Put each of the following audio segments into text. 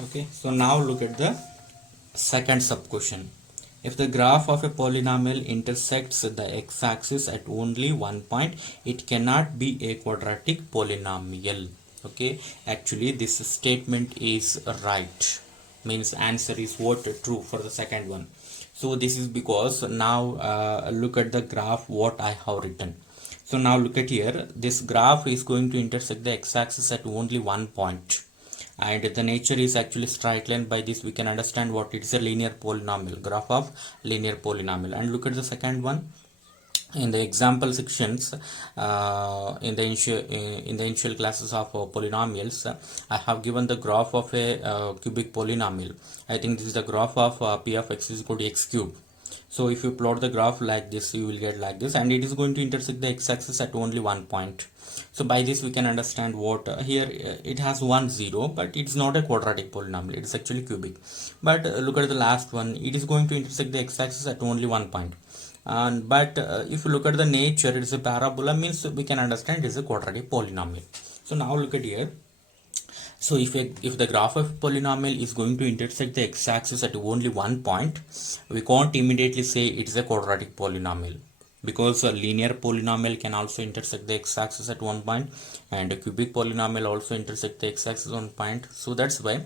Okay, so now look at the second sub question. If the graph of a polynomial intersects the x-axis at only one point, it cannot be a quadratic polynomial. Okay, actually this statement is right. Means answer is what? True for the second one. So this is because now look at the graph what I have written. So now look at here. This graph is going to intersect the x-axis at only one point, and the nature is actually straight line. By this we can understand what it is a linear polynomial, graph of linear polynomial. And look at the second one. In the example sections, in the initial classes of polynomials, I have given the graph of a cubic polynomial. I think this is the graph of p of x is equal to x cube. So if you plot the graph like this, you will get like this, and it is going to intersect the x-axis at only one point. So by this we can understand what here it has 1 0, but it's not a quadratic polynomial, it is actually cubic. But look at the last one, it is going to intersect the x-axis at only one point. And but if you look at the nature, it is a parabola, means we can understand it is a quadratic polynomial. So now look at here. So if the graph of polynomial is going to intersect the x-axis at only one point, we can't immediately say it is a quadratic polynomial, because a linear polynomial can also intersect the x-axis at one point, and a cubic polynomial also intersect the x-axis on point. So that's why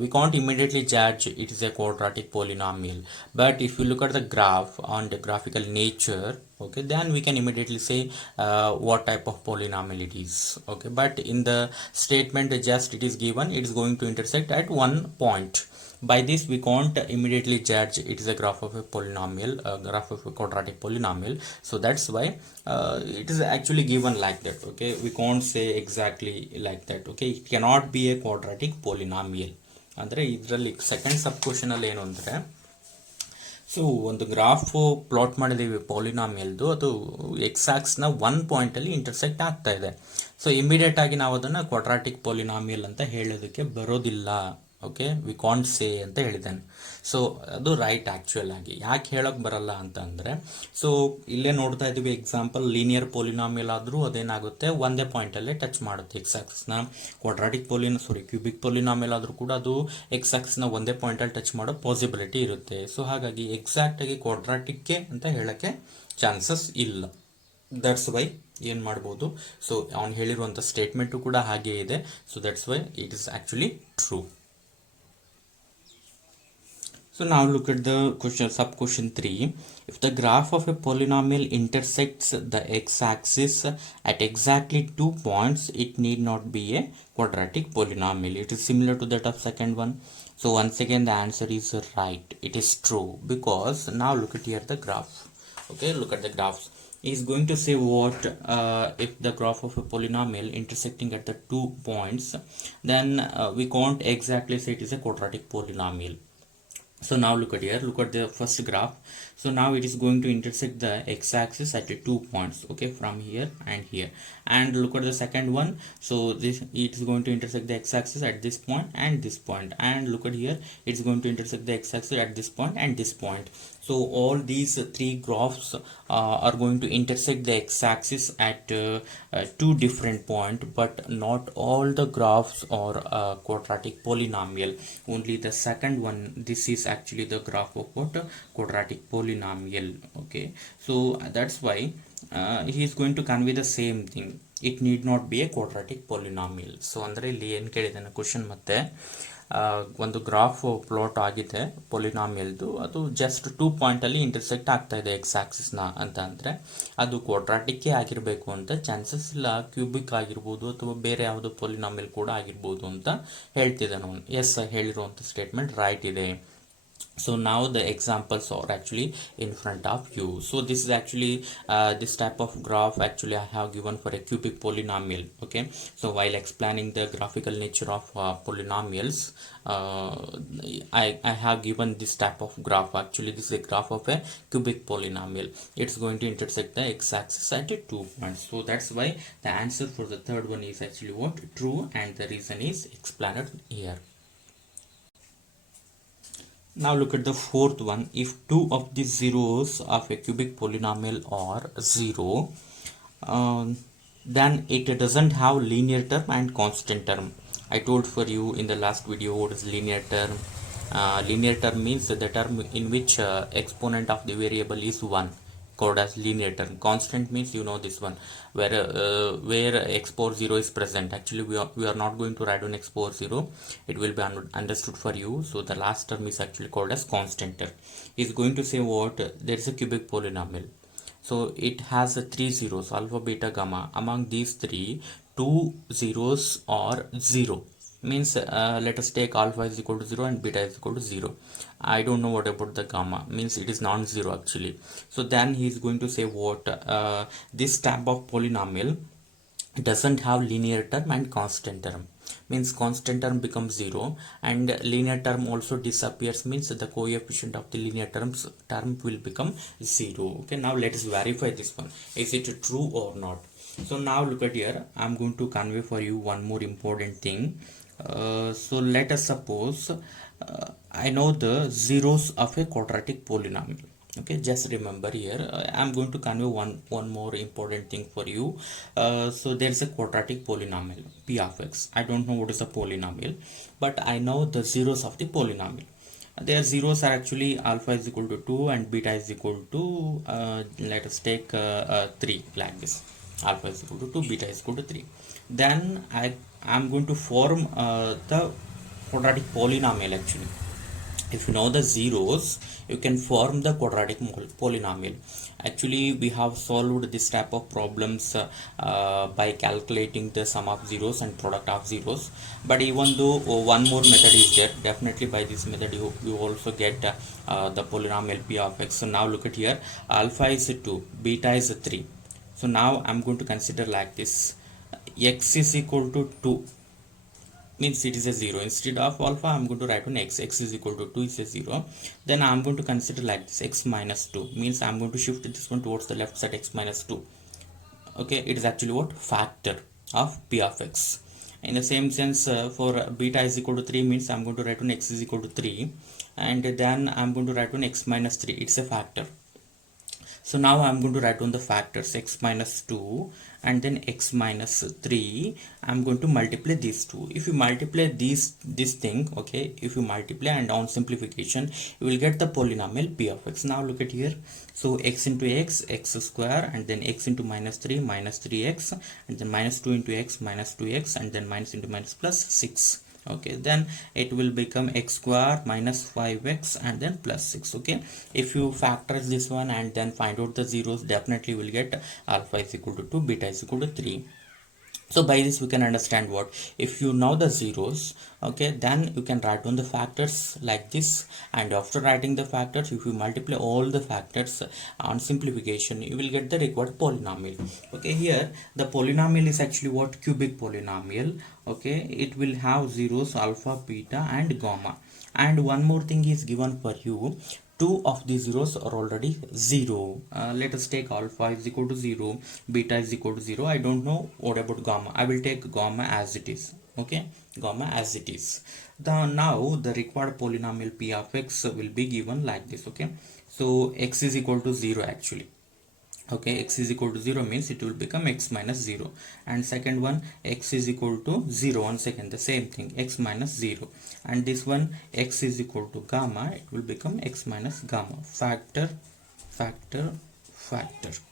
we can't immediately judge it is a quadratic polynomial. But if you look at the graph on the graphical nature, okay, then we can immediately say what type of polynomial it is. Okay, but in the statement just it is given it is going to intersect at one point. By this we can't immediately judge it is a graph of a polynomial, graph of a quadratic polynomial. So that's why it is actually given like that. Okay, we can't say exactly like that. Okay, it cannot be a quadratic polynomial. ಅಂದ್ರೆ ಇದರಲ್ಲಿ second sub question ಅಲ್ಲಿ ಏನು ಅಂದ್ರೆ, so ಒಂದು graph plot ಮಾಡಿದೀವಿ ಪಾಲಿನಾಮಿಯಲ್ದು, ಅದು ಎಕ್ಸಾಕ್ಸ್ನ one ಪಾಯಿಂಟಲ್ಲಿ intersect ಆಗ್ತಾ ಇದೆ. ಸೊ ಇಮಿಡಿಯೇಟ್ ಆಗಿ ನಾವು ಅದನ್ನು ಕ್ವಾಡ್ರಾಟಿಕ್ ಪಾಲಿನಾಮಿಯಲ್ ಅಂತ ಹೇಳೋದಕ್ಕೆ ಬರೋದಿಲ್ಲ. ಓಕೆ, ವಿ ಕಾಂಟ್ ಸೇ ಅಂತ ಹೇಳಿದ್ದೇನೆ. ಸೊ ಅದು ರೈಟ್ ಆ್ಯಕ್ಚುಯಲ್ ಆಗಿ. ಯಾಕೆ ಹೇಳೋಕೆ ಬರಲ್ಲ ಅಂತ ಅಂದರೆ, ಸೊ ಇಲ್ಲೇ ನೋಡ್ತಾ ಇದ್ದೀವಿ ಎಕ್ಸಾಂಪಲ್, ಲೀನಿಯರ್ ಪೋಲಿನಾಮಿಯಲ್ ಆದರೂ ಅದೇನಾಗುತ್ತೆ ಒಂದೇ ಪಾಯಿಂಟಲ್ಲೇ ಟಚ್ ಮಾಡುತ್ತೆ ಎಕ್ಸಾಕ್ಸ್ನ. ಕ್ವಾಡ್ರಾಟಿಕ್ ಕ್ಯೂಬಿಕ್ ಪೋಲಿನಾಮಿಯಲ್ ಆದರೂ ಕೂಡ ಅದು ಎಕ್ಸಾಕ್ಸ್ನ ಒಂದೇ ಪಾಯಿಂಟಲ್ಲಿ ಟಚ್ ಮಾಡೋ ಪಾಸಿಬಿಲಿಟಿ ಇರುತ್ತೆ. ಸೊ ಹಾಗಾಗಿ ಎಕ್ಸಾಕ್ಟಾಗಿ ಕ್ವಾಡ್ರಾಟಿಕ್ಗೆ ಅಂತ ಹೇಳೋಕ್ಕೆ ಚಾನ್ಸಸ್ ಇಲ್ಲ. ದಟ್ಸ್ ವೈ ಏನು ಮಾಡ್ಬೋದು, ಸೊ ಅವ್ನು ಹೇಳಿರುವಂಥ ಸ್ಟೇಟ್ಮೆಂಟು ಕೂಡ ಹಾಗೇ ಇದೆ. So that's why it is actually true. So now look at the question, sub question 3. If the graph of a polynomial intersects the x-axis at exactly 2 points, it need not be a quadratic polynomial. It is similar to that of second one. So once again the answer is right. It is true, because now look at here the graph. Okay, look at the graphs. He is going to say what if the graph of a polynomial intersecting at the 2 points, then we can't exactly say it is a quadratic polynomial. So now look at here, look at the first graph. So now it is going to intersect the x-axis at 2 points, okay, from here and here. And look at the second one. So this, it is going to intersect the x-axis at this point and this point. And look at here, it's going to intersect the x-axis at this point and this point. So all these three graphs are going to intersect the x-axis at two different points, but not all the graphs are quadratic polynomial. Only the second one, this is actually the graph of what? Quadratic polynomial. Okay, so that's why he is going to convey the same thing. It need not be a quadratic polynomial. So ಅಂದರೆ ಇಲ್ಲಿ ಏನು ಕೇಳಿದ್ದಾನೆ question, ಮತ್ತೆ ಒಂದು graph plot ಆಗಿದೆ ಪೊಲಿನಾಮಿಯಲ್ದು, ಅದು just 2 ಪಾಯಿಂಟಲ್ಲಿ intersect ಆಗ್ತಾ ಇದೆ X ಆಕ್ಸಿಸ್ನ ಅಂತ ಅಂದರೆ ಅದು ಕ್ವಾಡ್ರಾಟಿಕ್ಕೇ ಆಗಿರಬೇಕು ಅಂತ ಚಾನ್ಸಸ್ ಇಲ್ಲ. ಕ್ಯೂಬಿಕ್ ಆಗಿರ್ಬೋದು ಅಥವಾ ಬೇರೆ ಯಾವುದೋ ಪೊಲಿನಾಮಿಯಲ್ ಕೂಡ ಆಗಿರ್ಬೋದು ಅಂತ ಹೇಳ್ತಿದ್ದಾನೆ ಅವನು. ಎಸ್, ಹೇಳಿರುವಂಥ ಸ್ಟೇಟ್ಮೆಂಟ್ ರೈಟ್ ಇದೆ. So now the examples are actually in front of you. So this is actually this type of graph actually I have given for a cubic polynomial. Okay, so while explaining the graphical nature of polynomials, I have given this type of graph. Actually this is a graph of a cubic polynomial. It's going to intersect the x-axis at 2 points. So that's why the answer for the third one is actually what? True, and the reason is explained here. Now look at the fourth one. If two of the zeros of a cubic polynomial are 0, then it doesn't have linear term and constant term. I told for you in the last video what is linear term. Linear term means the term in which exponent of the variable is 1, called as linear term. Constant means you know this one, where x power 0 is present. Actually we are not going to write on x power 0, it will be understood for you. So the last term is actually called as constant term. Is going to say what, there is a cubic polynomial, so it has three zeros, alpha, beta, gamma. Among these three, two zeros are 0. Means let us take alpha is equal to 0 and beta is equal to 0. I don't know what about the gamma. Means it is non-zero actually. So then he is going to say what, this type of polynomial doesn't have linear term and constant term. Means constant term becomes 0 and linear term also disappears, means the coefficient of the linear term will become 0. Okay, now let us verify this one, is it true or not. So now look at here, I'm going to convey for you one more important thing. So let us suppose I know the zeros of a quadratic polynomial. Okay, just remember here, I'm going to convey one more important thing for you. So there's a quadratic polynomial p of x. I don't know what is a polynomial, but I know the zeros of the polynomial. Their zeros are actually alpha is equal to 2 and beta is equal to let us take 3, like this. Alpha is equal to 2, beta is equal to 3. Then I'm going to form the quadratic polynomial. Actually, if you know the zeros, you can form the quadratic polynomial. Actually, we have solved this type of problems by calculating the sum of zeros and product of zeros. But even though one more method is there, definitely by this method you also get the polynomial p of x. So now look at here, alpha is 2, beta is 3. So now I'm going to consider like this, x is equal to 2, means it is a 0. Instead of alpha, I'm going to write on x is equal to 2 is a 0. Then I'm going to consider like this, x minus 2, means I'm going to shift this one towards the left side, x minus 2. Okay, it is actually what, factor of p of x. In the same sense, for beta is equal to 3, means I'm going to write on x is equal to 3, and then I'm going to write on x minus 3, it's a factor. So now I'm going to write down the factors, x minus 2 and then x minus 3. I'm going to multiply these two. If you multiply this thing, okay, if you multiply and on simplification, you will get the polynomial p of x. Now look at here. So x into x, x square, and then x into minus 3, minus 3x, and then minus 2 into x, minus 2x, and then minus into minus plus 6. Okay, then it will become x square minus 5x and then plus 6. Okay, if you factor this one and then find out the zeros, definitely will get alpha is equal to 2, beta is equal to 3. So by this we can understand what, if you know the zeros, okay, then you can write down the factors like this, and after writing the factors, if you multiply all the factors on simplification, you will get the required polynomial. Okay, here the polynomial is actually what, cubic polynomial. Okay, it will have zeros, alpha, beta and gamma, and one more thing is given for you, two of these zeros are already 0. Let us take alpha is equal to 0, beta is equal to 0. I don't know what about gamma. I will take gamma as it is. Okay, gamma as it is. Now the required polynomial p of x will be given like this. Okay, so x is equal to 0 actually. Okay, x is equal to 0 means it will become x minus 0, and second one, x is equal to 0, once again the same thing, x minus 0, and this one, x is equal to gamma, it will become x minus gamma, factor.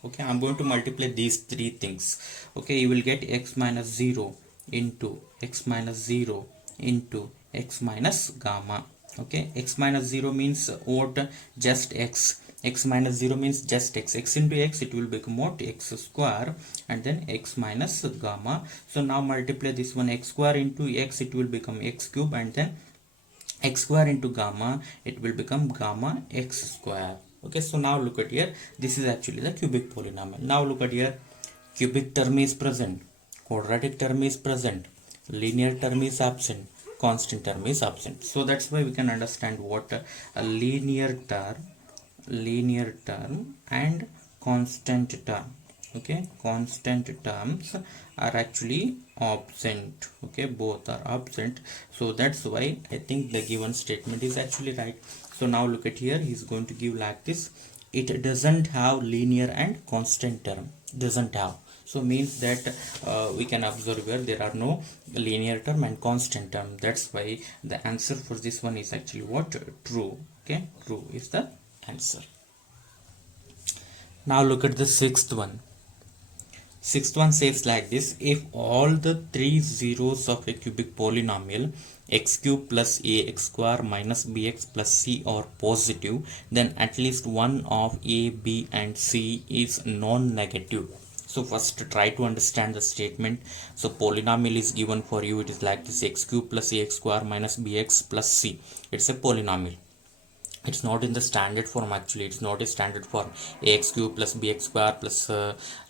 Okay, I'm going to multiply these three things. Okay, you will get x minus 0 into x minus 0 into x minus gamma. Okay, x minus 0 means what, just x. X minus 0 means just x. X into x, it will become what, x square, and then x minus gamma. So now multiply this one, x square into x, it will become x cube, and then x square into gamma, it will become gamma x square. Okay, so now look at here, this is actually the cubic polynomial. Now look at here, cubic term is present, quadratic term is present, linear term is absent, constant term is absent. So that's why we can understand what a linear term and constant term. Okay, constant terms are actually absent. Okay, both are absent. So that's why I think the given statement is actually right. So now look at here, he's going to give like this, it doesn't have linear and constant term, doesn't have. So means that we can observe here there are no linear term and constant term. That's why the answer for this one is actually what? True. Okay, true is the answer. Now look at the sixth one. Sixth one says like this: if all the three zeros of a cubic polynomial x cube plus ax square minus bx plus c are positive, then at least one of a, b and c is non-negative. So first try to understand the statement. So polynomial is given for you, it is like this: x cube plus ax square minus bx plus c. It's a polynomial. It's not in the standard form. Actually, it's not a standard form. Ax cube plus bx square plus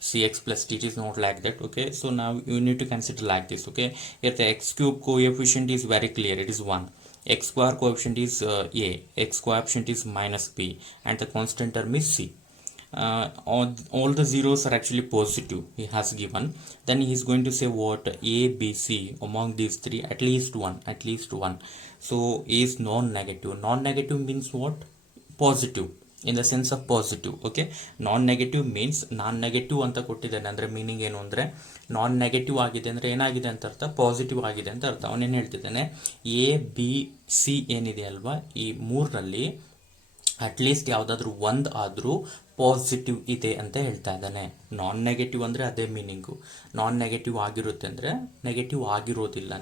cx plus t. It is not like that. Okay, so now you need to consider like this. Okay, here the x cube coefficient is very clear, it is 1. X square coefficient is a, x coefficient is minus b, and the constant term is c. All the zeros are actually positive he has given. Then he is going to say what? A, b, c, among these three at least one. So A is non-negative. Non-negative means what? Positive, in the sense of positive. Okay, non-negative means non-negative ಅಂತ ಕೊಟ್ಟಿದ್ದಾನೆ. ಅಂದ್ರೆ meaning ಏನು ಅಂದ್ರೆ ನಾನ್ negative ಆಗಿದೆ ಅಂದ್ರೆ ಏನಾಗಿದೆ ಅಂತ ಅರ್ಥ? ಪಾಸಿಟಿವ್ ಆಗಿದೆ ಅಂತ ಅರ್ಥ. ಅವನೇನು ಹೇಳ್ತಿದ್ದಾನೆ? ಎ, ಬಿ, ಸಿ ಏನಿದೆ ಅಲ್ವಾ, ಈ ಮೂರರಲ್ಲಿ ಅಟ್ಲೀಸ್ಟ್ ಯಾವುದಾದ್ರೂ ಒಂದು ಆದರೂ ಪಾಸಿಟಿವ್ ಇದೆ ಅಂತ ಹೇಳ್ತಾ ಇದ್ದಾನೆ. ನಾನ್ ನೆಗೆಟಿವ್ ಅಂದರೆ ಅದೇ ಮೀನಿಂಗು. ನಾನ್ ನೆಗೆಟಿವ್ ಆಗಿರುತ್ತೆ ಅಂದರೆ ನೆಗೆಟಿವ್ ಆಗಿರೋದಿಲ್ಲ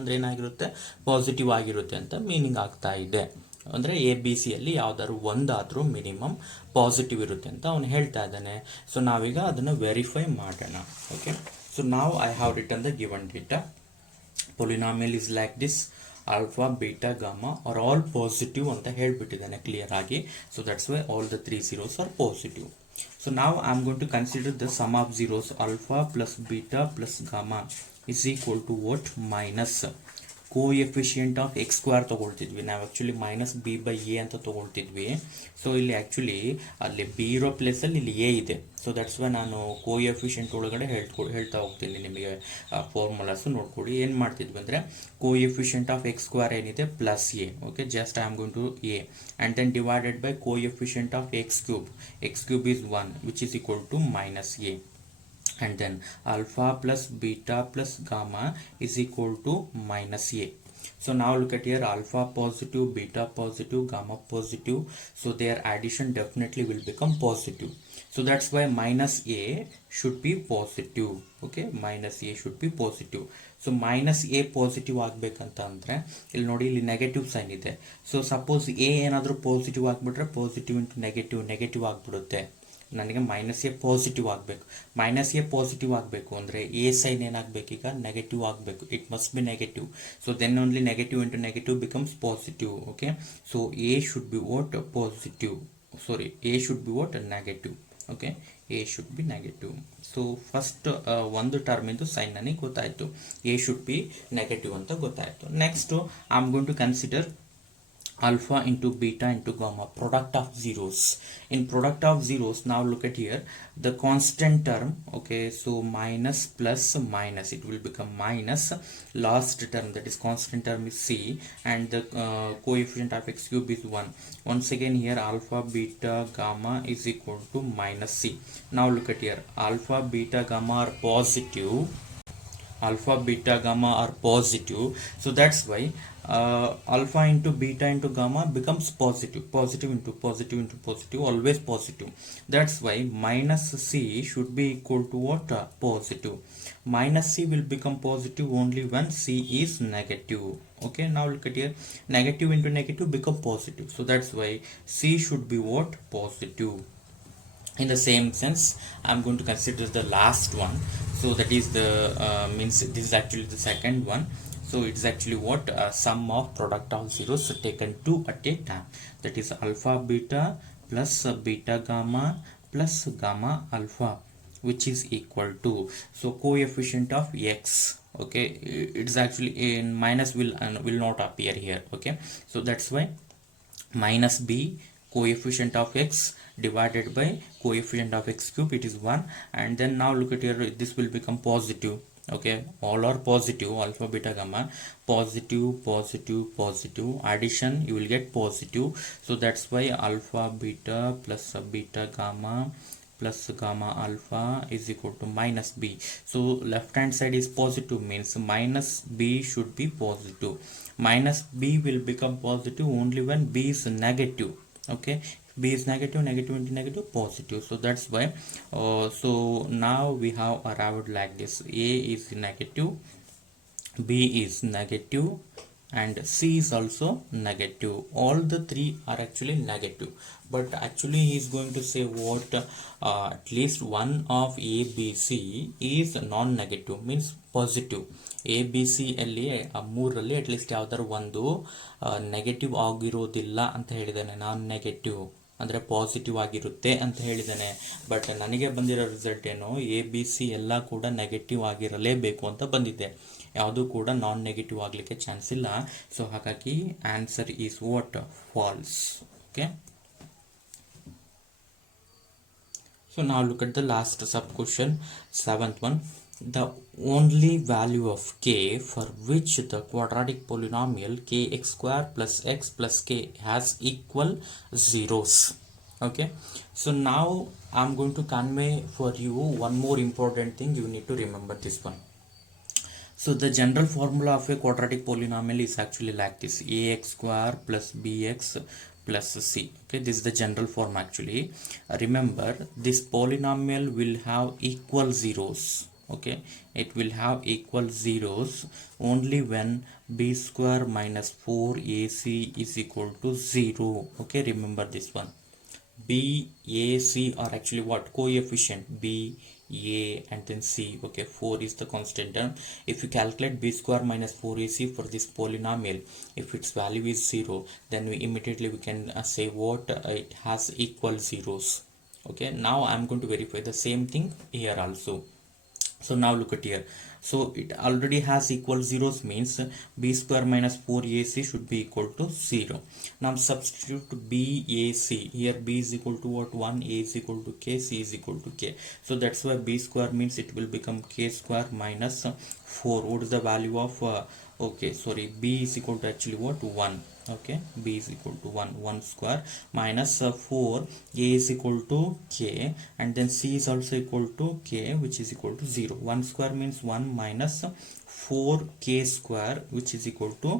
ಅಂದರೆ ಏನಾಗಿರುತ್ತೆ? ಪಾಸಿಟಿವ್ ಆಗಿರುತ್ತೆ ಅಂತ ಮೀನಿಂಗ್ ಆಗ್ತಾ ಇದೆ. ಅಂದರೆ ಎ ಬಿ ಸಿಯಲ್ಲಿ ಯಾವುದಾದ್ರು ಒಂದಾದರೂ ಮಿನಿಮಮ್ ಪಾಸಿಟಿವ್ ಇರುತ್ತೆ ಅಂತ ಅವನು ಹೇಳ್ತಾ ಇದ್ದಾನೆ. ಸೊ ನಾವೀಗ ಅದನ್ನು ವೆರಿಫೈ ಮಾಡೋಣ. ಓಕೆ, ಸೊ ನಾವು I have written the given data. Polynomial is like this: alpha, beta, gamma are all positive ಅಂತ ಹೇಳ್ಬಿಟ್ಟಿದ್ದಾನೆ ಕ್ಲಿಯರ್ ಆಗಿ. So that's why all the three zeros are positive. So now I am going to consider the sum of zeros. Alpha plus beta plus gamma is equal to what? Minus coefficient of x square ತೊಗೊಳ್ತಿದ್ವಿ ನಾವು. Actually minus b by a ಅಂತ ತೊಗೊಳ್ತಿದ್ವಿ. So ಇಲ್ಲಿ actually ಅಲ್ಲಿ b ಇರೋ ಪ್ಲೇಸಲ್ಲಿ ಇಲ್ಲಿ a ಇದೆ. ಸೊ ದಟ್ಸ್ ವೈ ನಾನು ಕೋಎಫಿಷಿಯಂಟ್ ಒಳಗಡೆ ಹೇಳ್ತಾ ಹೋಗ್ತೀನಿ ನಿಮಗೆ. ಫಾರ್ಮುಲಾಸು ನೋಡ್ಕೊಡಿ. ಏನು ಮಾಡ್ತಿದ್ವಿ ಅಂದರೆ ಕೋಎಫಿಷಿಯಂಟ್ ಆಫ್ ಎಕ್ಸ್ ಸ್ಕ್ವೇರ್ ಏನಿದೆ plus a. Okay, just I am going to a and then divided by coefficient of x cube is 1 which is equal to minus A. And then alpha plus beta plus gamma is equal to minus a. So now look at here: alpha positive, beta positive, gamma positive. So their addition definitely will become positive. So that's why minus a should be positive. Okay, minus a should be positive. So minus a positive ಆಗಬೇಕಂತ ಅಂದರೆ ಇಲ್ಲಿ ನೋಡಿ, ಇಲ್ಲಿ negative sign ಇದೆ. So suppose a ಏನಾದರೂ positive ಆಗಿಬಿಟ್ರೆ positive into negative ಆಗಿಬಿಡುತ್ತೆ. ನನಗೆ ಮೈನಸ್ ಎ ಪಾಸಿಟಿವ್ ಆಗಬೇಕು. ಮೈನಸ್ ಎ ಪಾಸಿಟಿವ್ ಆಗಬೇಕು ಅಂದರೆ ಎ ಸೈನ್ ಏನಾಗಬೇಕು? ಈಗ ನೆಗೆಟಿವ್ ಆಗಬೇಕು. It must be negative. So then only negative into negative becomes positive. Okay, so a should be what? Positive. Sorry, a should be what? Negative. Okay, a should be negative. So first ಒಂದು ಟರ್ಮಿಂದು sign ನನಗೆ ಗೊತ್ತಾಯಿತು, A should be negative ಅಂತ ಗೊತ್ತಾಯಿತು. Next I am going to consider alpha into beta into gamma, product of zeros. In product of zeros, now look at here, the constant term. Okay, so minus plus minus, it will become minus. Last term, that is constant term, is c, and the coefficient of x cube is 1. Once again here, alpha beta gamma is equal to minus c. Now look at here, alpha beta gamma are positive. Alpha beta gamma are positive. So that's why alpha into beta into gamma becomes positive. Positive into positive, always positive. That's why minus c should be equal to what? Positive. Minus c will become positive only when c is negative. Okay, now look at here, negative into negative become positive. So that's why c should be what? Positive. In the same sense, I'm going to consider the last one. So that is the means this is actually the second one. So it's actually what? Sum of product of zeros taken two at a time. That is alpha beta plus beta gamma plus gamma alpha, which is equal to, so coefficient of x. Okay, it's actually in minus will not appear here. Okay, so that's why minus b coefficient of x divided by coefficient of x cube, it is 1. And then now look at here, this will become positive. Okay, all are positive, alpha beta gamma, positive addition you will get positive. So that's why alpha beta plus beta gamma plus gamma alpha is equal to minus b. So left hand side is positive, means minus b should be positive. Minus b will become positive only when b is negative. Okay, b is negative, negative into negative, positive. So that's why so now we have arrived like this: a is negative, b is negative, and c is also negative. All the three are actually negative, but actually he is going to say what at least one of a b c is non-negative, means positive. A B C ಅಲ್ಲಿ ಮೂರರಲ್ಲಿ at least ಯಾವ್ದಾದ್ರು ಒಂದು negative ಆಗಿರೋದಿಲ್ಲ ಅಂತ ಹೇಳಿದ್ದಾನೆ. ನಾನ್ negative ಅಂದರೆ positive ಆಗಿರುತ್ತೆ ಅಂತ ಹೇಳಿದ್ದಾನೆ. ಬಟ್ ನನಗೆ ಬಂದಿರೋ ರಿಸಲ್ಟ್ ಏನು, ಎ ಬಿ ಸಿ ಎಲ್ಲ ಕೂಡ ನೆಗೆಟಿವ್ ಆಗಿರಲೇಬೇಕು ಅಂತ ಬಂದಿದೆ. ಯಾವುದೂ ಕೂಡ ನಾನ್ ನೆಗೆಟಿವ್ ಆಗಲಿಕ್ಕೆ ಚಾನ್ಸ್ ಇಲ್ಲ. ಸೊ ಹಾಗಾಗಿ answer is what, false. Okay, so now look at the last sub question, 7th one. The only value of k for which the quadratic polynomial kx square plus x plus k has equal zeros. Okay, so now I'm going to convey for you one more important thing. You need to remember this one. So the general formula of a quadratic polynomial is actually like this: ax square plus bx plus c. Okay, this is the general form actually. Remember, this polynomial will have equal zeros. Okay, it will have equal zeros only when b square minus 4ac is equal to 0. Okay, remember this one. b, a, c are actually what? Coefficient. b, a and then c. Okay, 4 is the constant term. If you calculate b square minus 4ac for this polynomial, if its value is 0, then we immediately we can say what, it has equal zeros. Okay, now I'm going to verify the same thing here also. So now look at here. So it already has equal zeros, means b square minus 4ac should be equal to 0. Now substitute bac. Here b is equal to what? 1, a is equal to k, c is equal to k. So that's why b square means it will become k square minus 4. What is the value of okay, sorry, b is equal to actually what? 1. Okay, b is equal to 1 square minus 4, a is equal to k, and then c is also equal to k, which is equal to 0. 1 square means 1 minus 4k square, which is equal to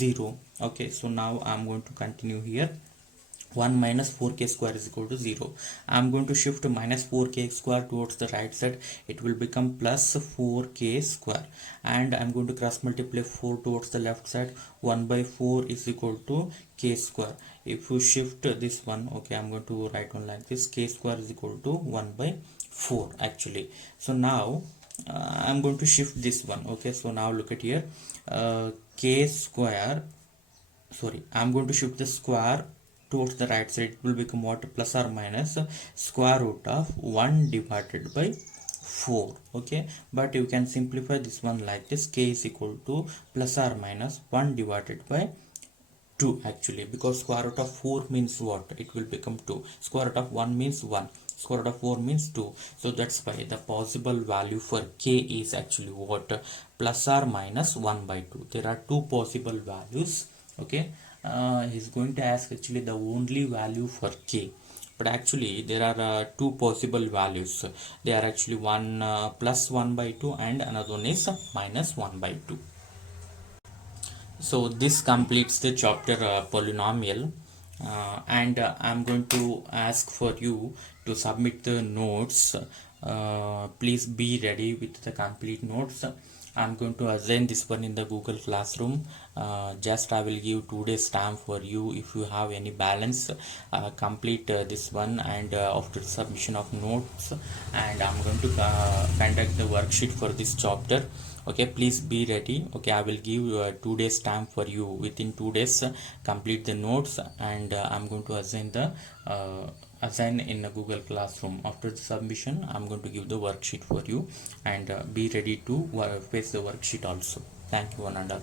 0. Okay, so now I'm going to continue here. 1 minus 4k square is equal to 0. I'm going to shift minus 4k square towards the right side. It will become plus 4k square, and I'm going to cross multiply 4 towards the left side. 1 by 4 is equal to k square. If you shift this one, okay, I'm going to write one like this: k square is equal to 1 by 4 actually. So now I'm going to shift this one. Okay, so now look at here, k square, sorry, I'm going to shift the square towards the right side. It will become what? Plus or minus square root of 1 divided by 4. Okay, but you can simplify this one like this: k is equal to plus or minus 1 divided by 2 actually, because square root of 4 means what? It will become 2. Square root of 1 means 1. Square root of 4 means 2. So that's why the possible value for k is actually what? Plus or minus 1 by 2. There are two possible values. Okay, he's going to ask actually the only value for k, but actually there are two possible values. They are actually one plus 1 by 2 and another one is minus 1 by 2. So this completes the chapter polynomial, and I'm going to ask for you to submit the notes. Please be ready with the complete notes. I'm going to assign this one in the Google Classroom. Just I will give 2 days time for you. If you have any balance, complete this one, and after submission of notes, and I'm going to conduct the worksheet for this chapter. Okay, please be ready. Okay, I will give 2 days time for you. Within 2 days, complete the notes, and I'm going to assign in a Google Classroom. After the submission, I'm going to give the worksheet for you, and be ready to face the worksheet also. Thank you, one and all.